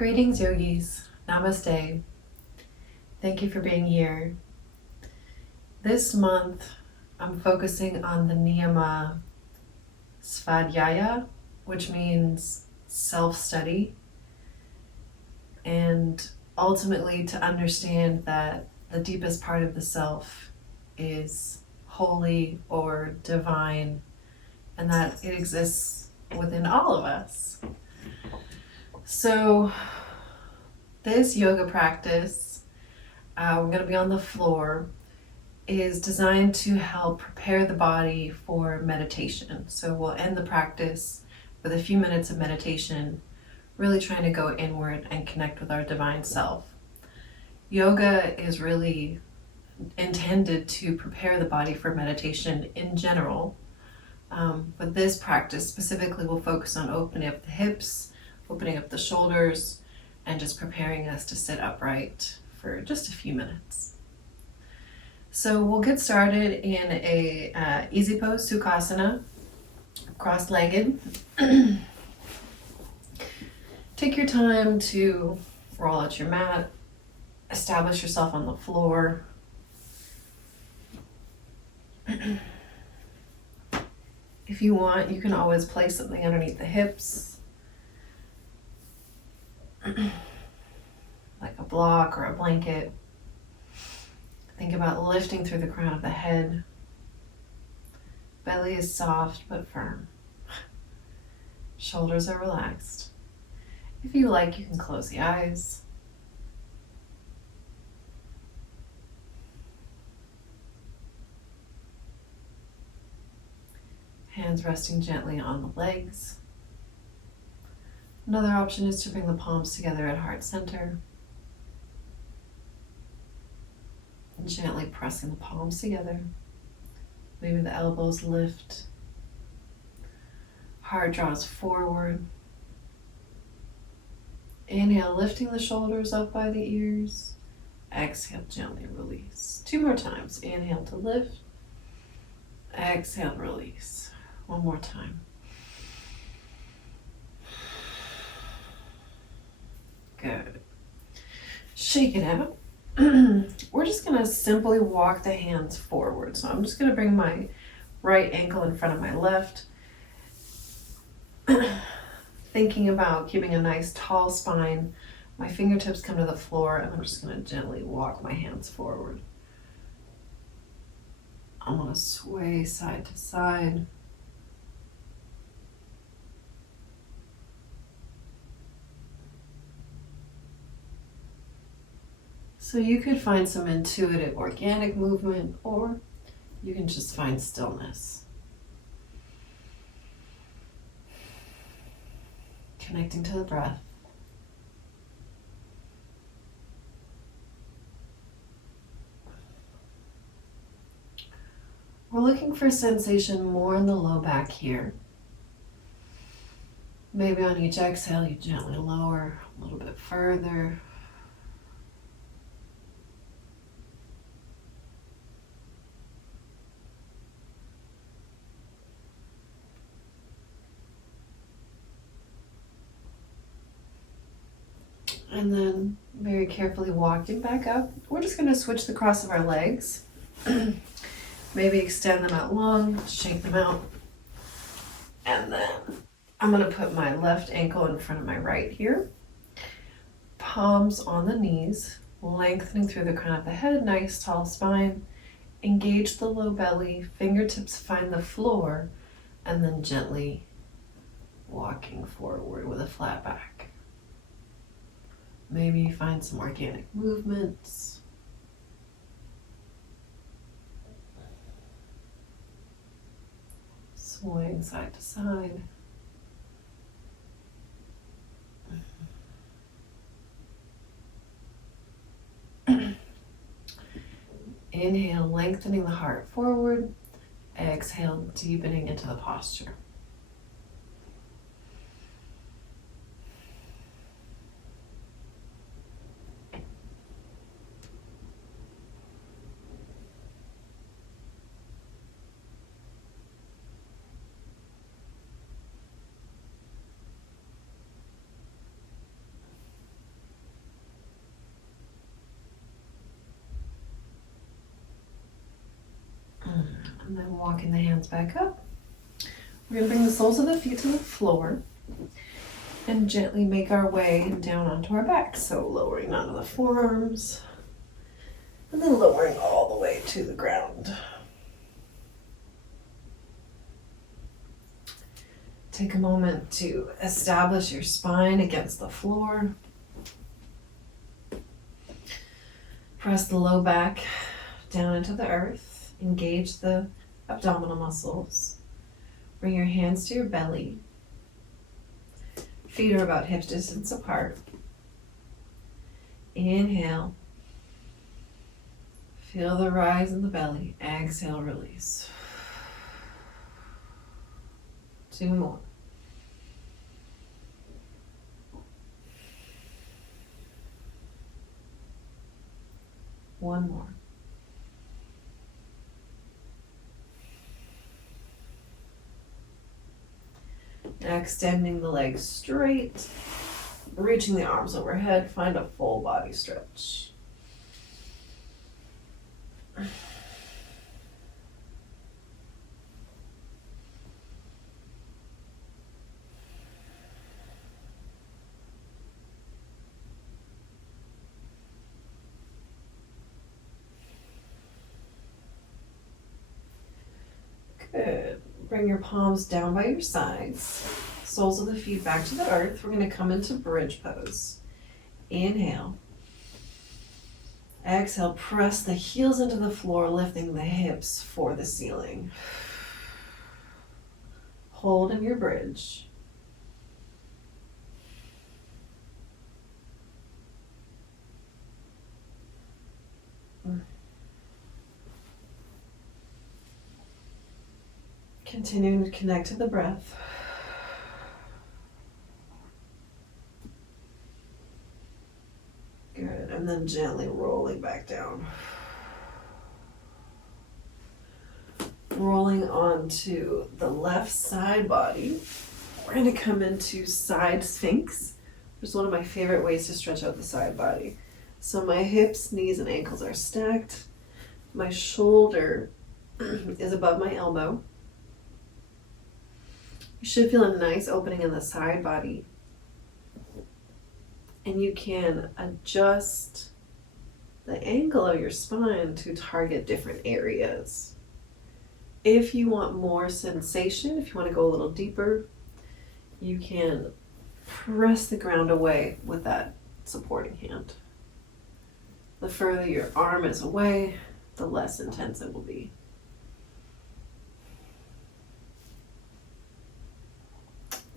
Greetings, yogis. Namaste. Thank you for being here. This month, I'm focusing on the niyama Svadhyaya, which means self-study, and ultimately to understand that the deepest part of the self is holy or divine, and that it exists within all of us. So this yoga practice, we're going to be on the floor, is designed to help prepare the body for meditation. So we'll end the practice with a few minutes of meditation, really trying to go inward and connect with our divine self. Yoga is really intended to prepare the body for meditation in general, but this practice specifically will focus on opening up the hips, opening up the shoulders, and just preparing us to sit upright for just a few minutes. So we'll get started in a easy pose, Sukhasana, cross-legged. Take your time to roll out your mat, establish yourself on the floor. If you want, you can always place something underneath the hips, like a block or a blanket. Think about lifting through the crown of the head. Belly is soft but firm. Shoulders are relaxed. If you like, you can close the eyes. Hands resting gently on the legs. Another option is to bring the palms together at heart center. And gently pressing the palms together. Maybe the elbows lift. Heart draws forward. Inhale, lifting the shoulders up by the ears. Exhale, gently release. 2 more times. Inhale to lift. Exhale, release. 1 more time. Good. Shake it out. We're just going to simply walk the hands forward. So I'm just going to bring my right ankle in front of my left. Thinking about keeping a nice tall spine. My fingertips come to the floor, and I'm just going to gently walk my hands forward. I'm going to sway side to side. So you could find some intuitive organic movement, or you can just find stillness. Connecting to the breath. We're looking for sensation more in the low back here. Maybe on each exhale, you gently lower a little bit further. And then very carefully walking back up. We're just going to switch the cross of our legs. Maybe extend them out long, shake them out. And then I'm going to put my left ankle in front of my right here. Palms on the knees, lengthening through the crown of the head, nice tall spine. Engage the low belly, fingertips find the floor, and then gently walking forward with a flat back. Maybe find some organic movements. Swaying side to side. Inhale, lengthening the heart forward. Exhale, deepening into the posture. And then walking the hands back up. We're going to bring the soles of the feet to the floor and gently make our way down onto our back. So lowering onto the forearms and then lowering all the way to the ground. Take a moment to establish your spine against the floor. Press the low back down into the earth. Engage the abdominal muscles. Bring your hands to your belly. Feet are about hip distance apart. Inhale. Feel the rise in the belly. Exhale, release. 2 more. One more. Now extending the legs straight, reaching the arms overhead, find a full body stretch. Good. Bring your palms down by your sides. Soles of the feet back to the earth. We're going to come into bridge pose. Inhale. Exhale, press the heels into the floor, lifting the hips for the ceiling. Hold in your bridge. Continuing to connect to the breath. Good, and then gently rolling back down. Rolling onto the left side body. We're going to come into side sphinx, which is one of my favorite ways to stretch out the side body. So my hips, knees, and ankles are stacked. My shoulder is above my elbow. You should feel a nice opening in the side body. And you can adjust the angle of your spine to target different areas. If you want more sensation, if you want to go a little deeper, you can press the ground away with that supporting hand. The further your arm is away, the less intense it will be.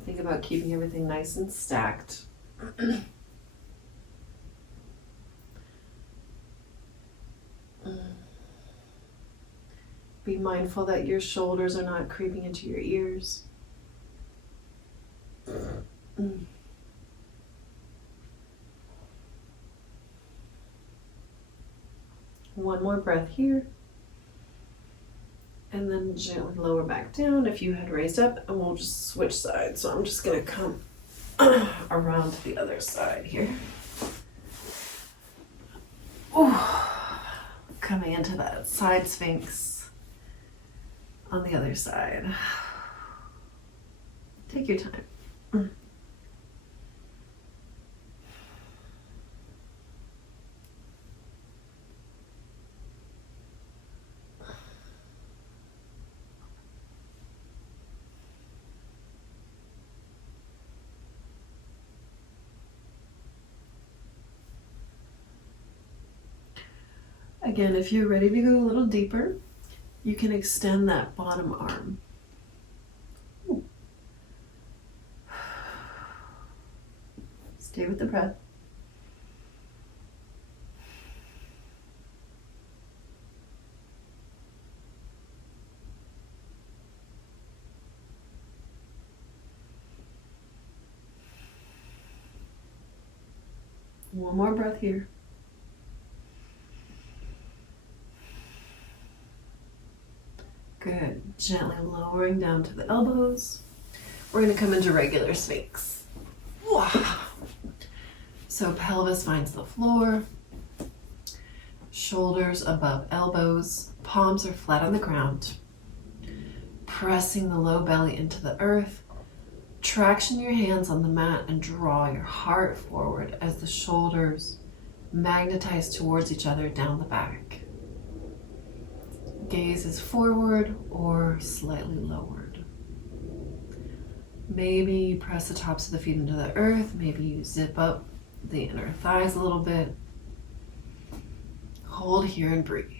Think about keeping everything nice and stacked. Be mindful that your shoulders are not creeping into your ears. One more breath here. And then gently lower back down if you had raised up, and we'll just switch sides. So I'm just going to come around to the other side here. Ooh. Coming into that side sphinx on the other side. Take your time. Again, if you're ready to go a little deeper, you can extend that bottom arm. Ooh. Stay with the breath. One more breath here. Good. Gently lowering down to the elbows. We're going to come into regular sphinx. So pelvis finds the floor. Shoulders above elbows. Palms are flat on the ground. pressing the low belly into the earth. Traction your hands on the mat and draw your heart forward as the shoulders magnetize towards each other down the back. Gaze is forward or slightly lowered. Maybe you press the tops of the feet into the earth. Maybe you zip up the inner thighs a little bit. Hold here and breathe.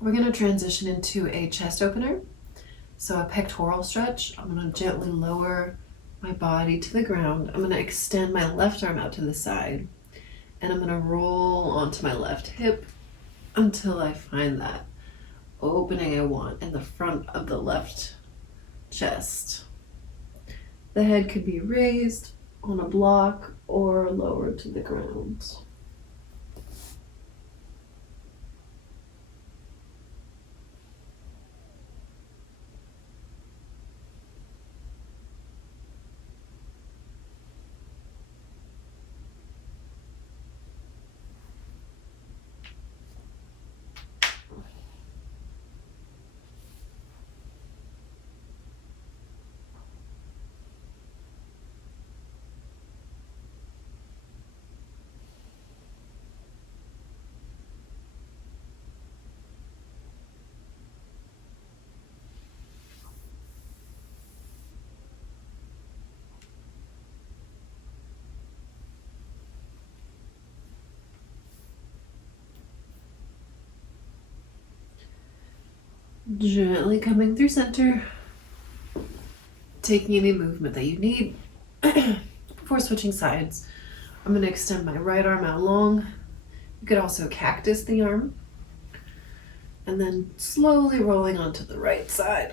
We're going to transition into a chest opener. So a pectoral stretch. I'm going to gently lower my body to the ground. I'm going to extend my left arm out to the side. And I'm going to roll onto my left hip until I find that opening I want in the front of the left chest. The head could be raised on a block or lowered to the ground. Gently coming through center, taking any movement that you need. Before switching sides, I'm going to extend my right arm out long. You could also cactus the arm. And then slowly rolling onto the right side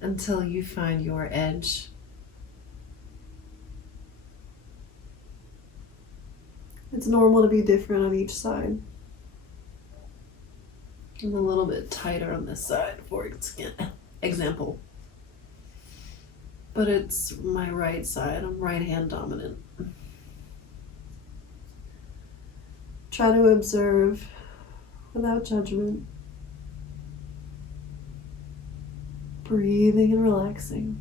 until you find your edge. It's normal to be different on each side. I'm a little bit tighter on this side, for example. But it's my right side. I'm right hand dominant. Try to observe without judgment. Breathing and relaxing.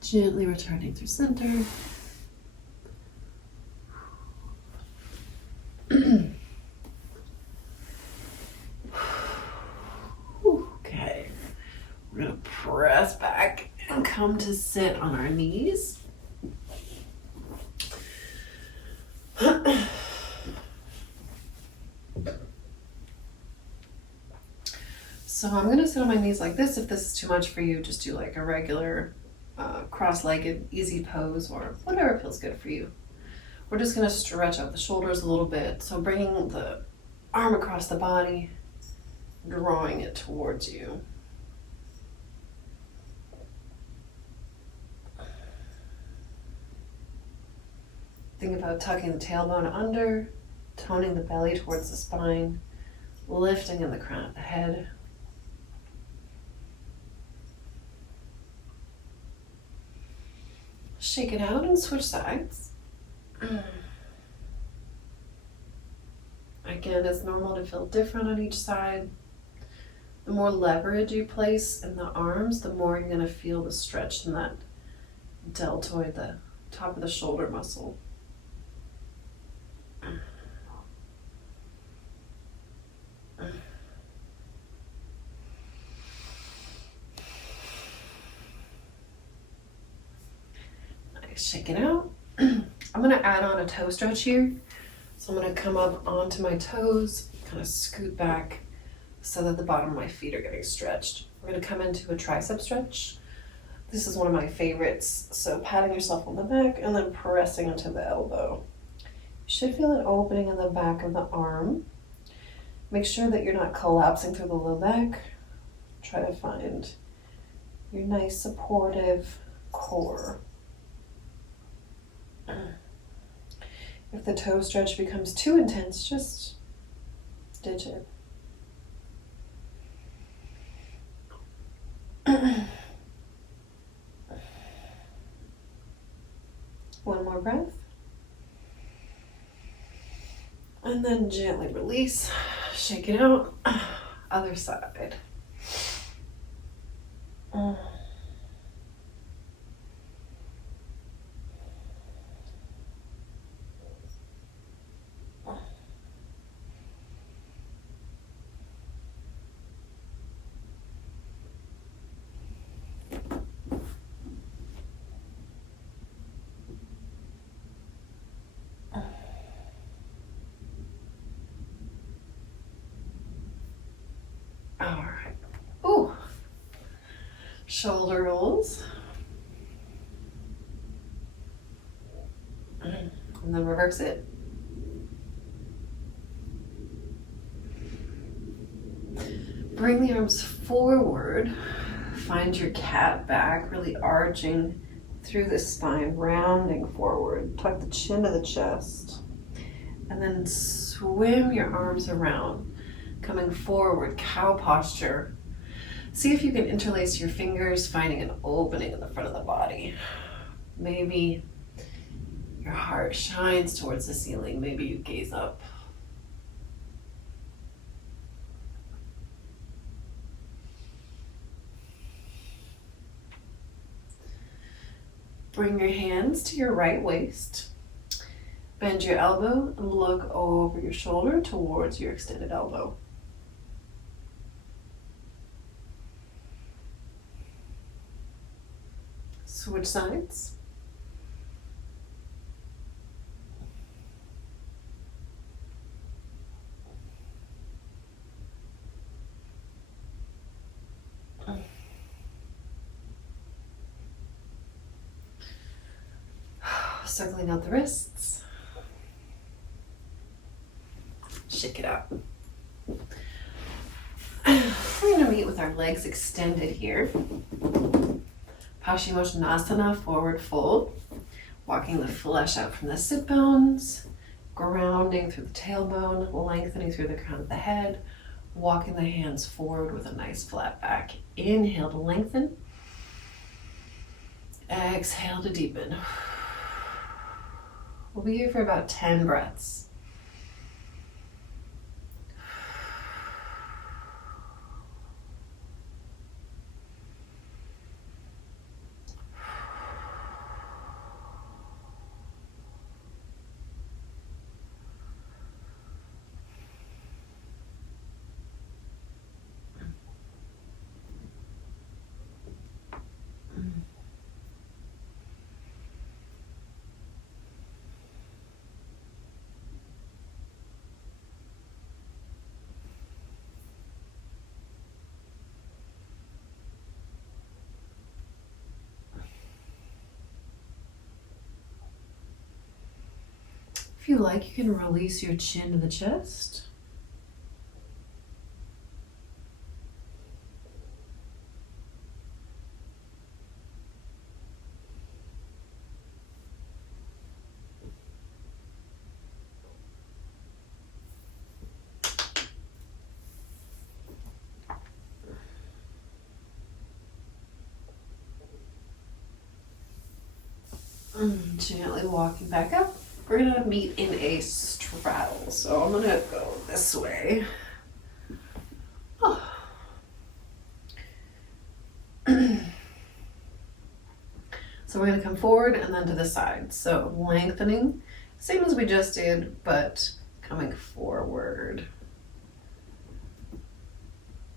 Gently returning through center. Okay, we're gonna press back and come to sit on our knees. So I'm gonna sit on my knees like this. If this is too much for you, just do like a regular cross-legged easy pose or whatever feels good for you. We're just gonna stretch out the shoulders a little bit. So bringing the arm across the body, drawing it towards you. Think about tucking the tailbone under, toning the belly towards the spine, lifting in the crown of the head. Shake it out and switch sides. Again, it's normal to feel different on each side. The more leverage you place in the arms, the more you're going to feel the stretch in that deltoid, the top of the shoulder muscle. Shake it out. I'm gonna add on a toe stretch here. So I'm gonna come up onto my toes, kind of scoot back so that the bottom of my feet are getting stretched. We're gonna come into a tricep stretch. This is one of my favorites. So patting yourself on the back and then pressing into the elbow. You should feel an opening in the back of the arm. Make sure that you're not collapsing through the low back. Try to find your nice supportive core. If the toe stretch becomes too intense, just ditch it. One more breath. And then gently release, shake it out. Other side. All right. Ooh. Shoulder rolls. And then reverse it. Bring the arms forward. Find your cat back, really arching through the spine, rounding forward. Tuck the chin to the chest. And then swim your arms around, coming forward, cow posture. See if you can interlace your fingers, finding an opening in the front of the body. Maybe your heart shines towards the ceiling. Maybe you gaze up. Bring your hands to your right waist. Bend your elbow and look over your shoulder towards your extended elbow. Switch sides. Circling out the wrists. Shake it out. We're going to meet with our legs extended here. Paschimottanasana, forward fold. Walking the flesh out from the sit bones. Grounding through the tailbone. Lengthening through the crown of the head. Walking the hands forward with a nice flat back. Inhale to lengthen. Exhale to deepen. We'll be here for about 10 breaths. If you like, you can release your chin to the chest. Gently walking back up. We're gonna meet in a straddle. So I'm gonna go this way. Oh. So we're gonna come forward and then to the side. So lengthening, same as we just did, but coming forward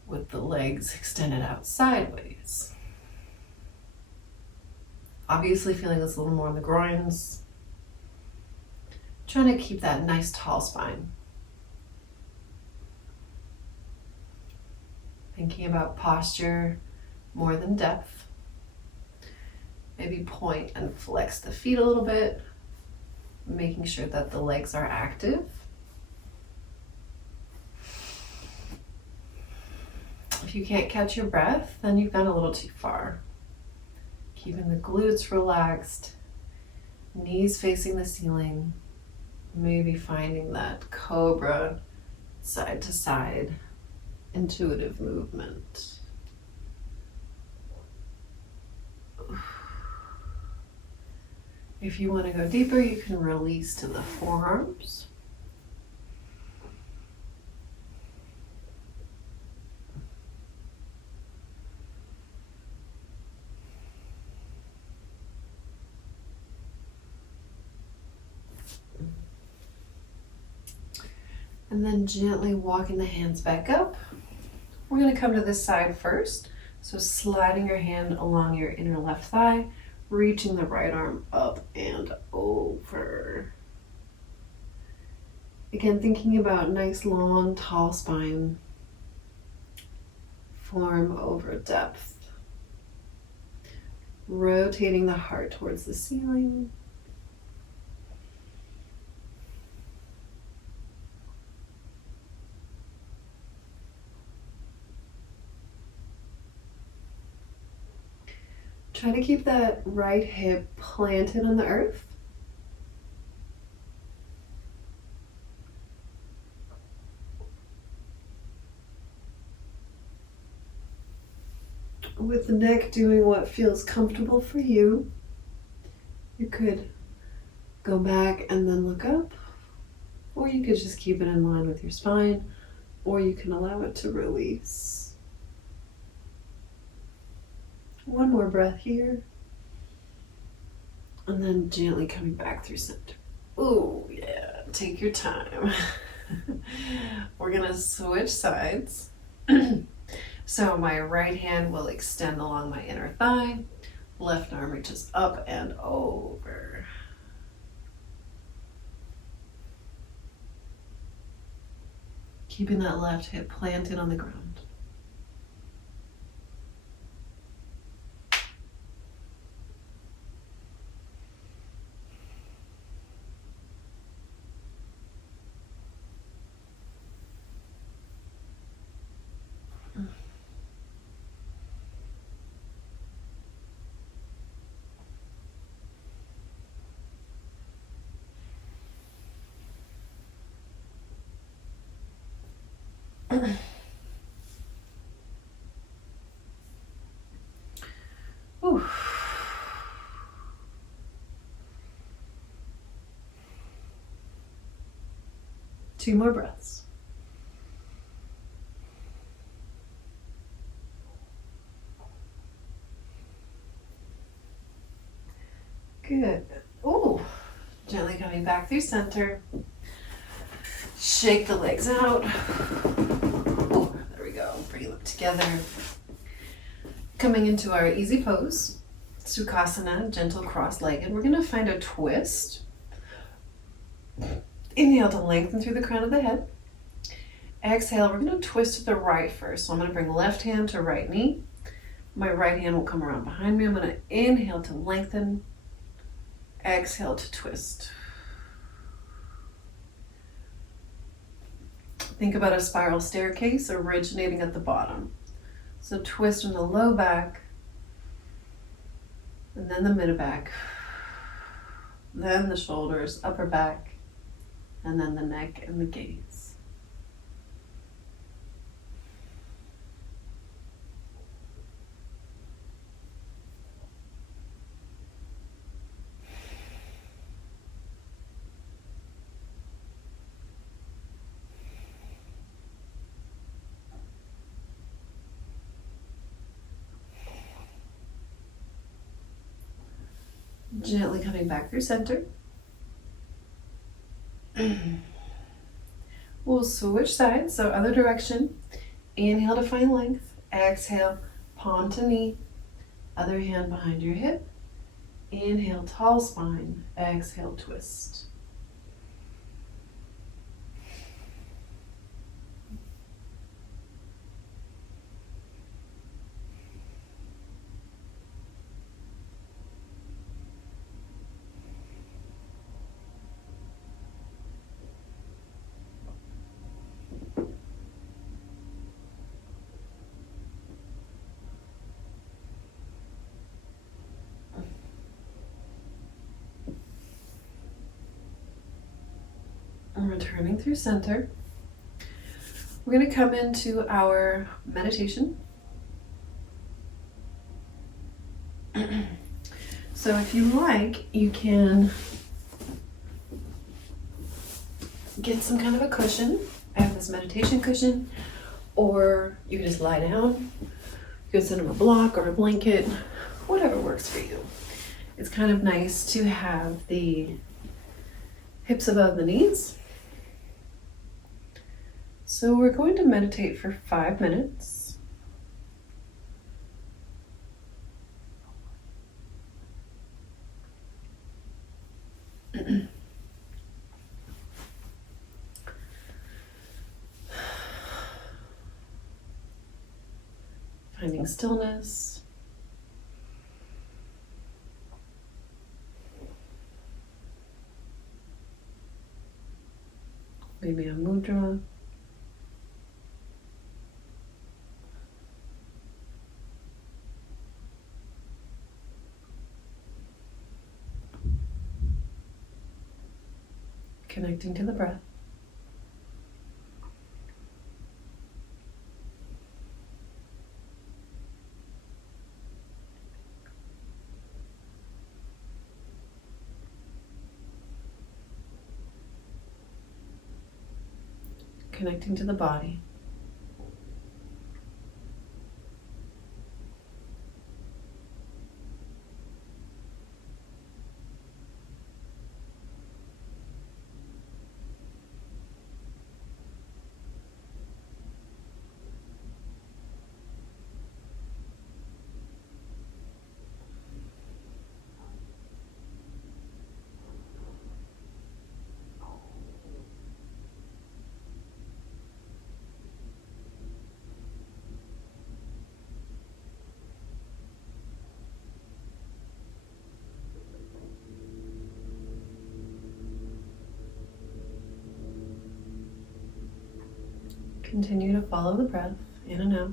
with the legs extended out sideways. Obviously feeling this a little more in the groins. Trying to keep that nice tall spine. Thinking about posture more than depth. Maybe point and flex the feet a little bit, making sure that the legs are active. If you can't catch your breath, then you've gone a little too far. Keeping the glutes relaxed, knees facing the ceiling, maybe finding that cobra side to side intuitive movement. If you want to go deeper, you can release to the forearms. And then gently walking the hands back up. We're going to come to this side first. So sliding your hand along your inner left thigh, reaching the right arm up and over. Again, thinking about nice, long, tall spine. Form over depth. Rotating the heart towards the ceiling. Try to keep that right hip planted on the earth. With the neck doing what feels comfortable for you. You could go back and then look up, or you could just keep it in line with your spine, or you can allow it to release. One more breath here. And then gently coming back through center. Ooh, yeah, take your time. We're gonna switch sides. So my right hand will extend along my inner thigh. Left arm reaches up and over. Keeping that left hip planted on the ground. Ooh. Two more breaths. Good. Ooh. Gently coming back through center. Shake the legs out. Ooh, there we go. Bring them together. Coming into our easy pose, Sukhasana, gentle cross-legged. We're going to find a twist. Inhale to lengthen through the crown of the head. Exhale, we're going to twist to the right first. So I'm going to bring left hand to right knee. My right hand will come around behind me. I'm going to inhale to lengthen. Exhale to twist. Think about a spiral staircase originating at the bottom. So twist from the low back, and then the mid back, then the shoulders, upper back, and then the neck and the gaze. Gently coming back through center. We'll switch sides, so other direction. Inhale to find length. Exhale, palm to knee. Other hand behind your hip. Inhale, tall spine. Exhale, twist. And returning through center. We're going to come into our meditation. So if you like, you can get some kind of a cushion. I have this meditation cushion, or you can just lie down. You can sit on a block or a blanket, whatever works for you. It's kind of nice to have the hips above the knees. So we're going to meditate for 5 minutes. Finding stillness. Maybe a mudra. Connecting to the breath. Connecting to the body. Continue to follow the breath in and out.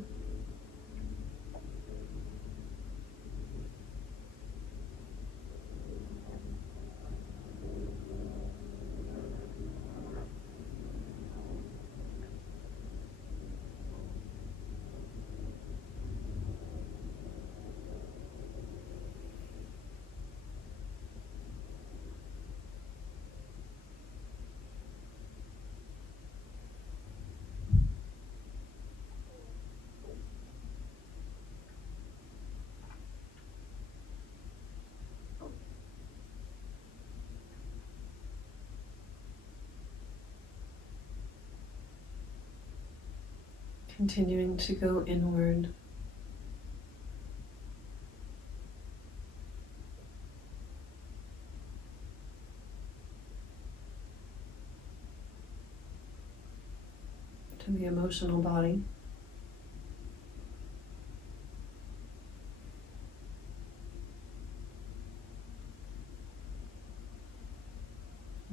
Continuing to go inward. To the emotional body.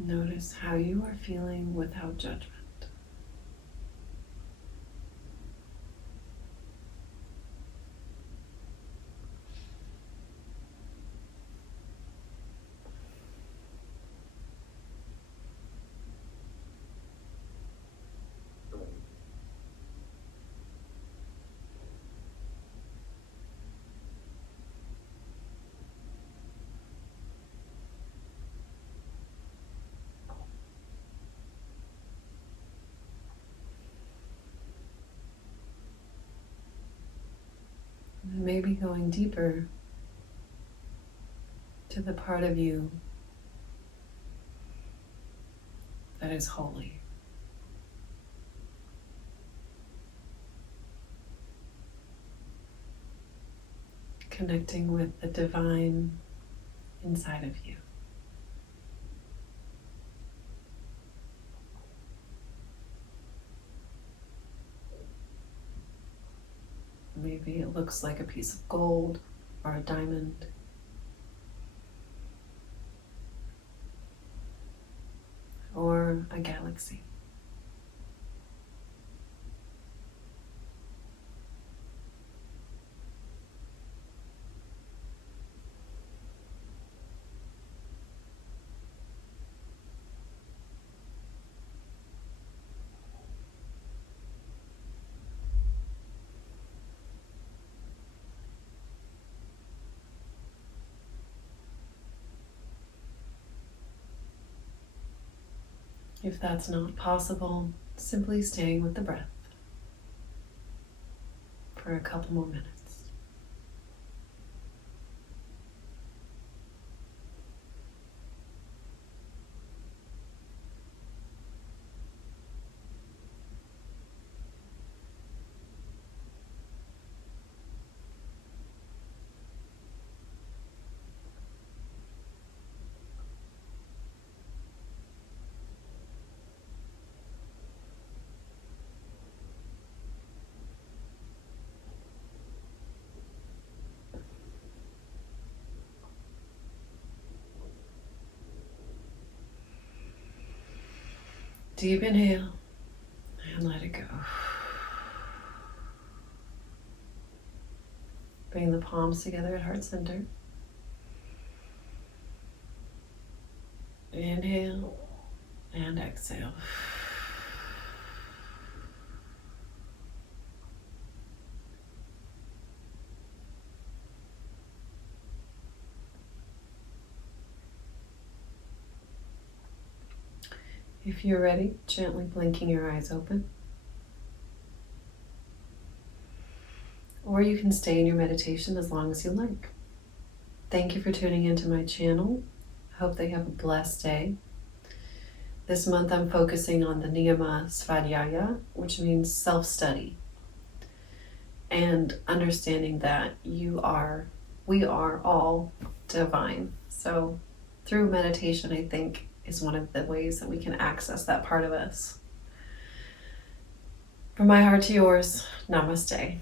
Notice how you are feeling without judgment. And maybe going deeper to the part of you that is holy. Connecting with the divine inside of you. Maybe it looks like a piece of gold or a diamond. Or a galaxy. If that's not possible, simply staying with the breath for a couple more minutes. Deep inhale and let it go. Bring the palms together at heart center. Inhale and exhale. If you're ready, gently blinking your eyes open. Or you can stay in your meditation as long as you like. Thank you for tuning into my channel. I hope that you have a blessed day. This month I'm focusing on the Svadhyaya, which means self-study. And understanding that we are all divine. So through meditation, I think, is one of the ways that we can access that part of us. From my heart to yours, namaste.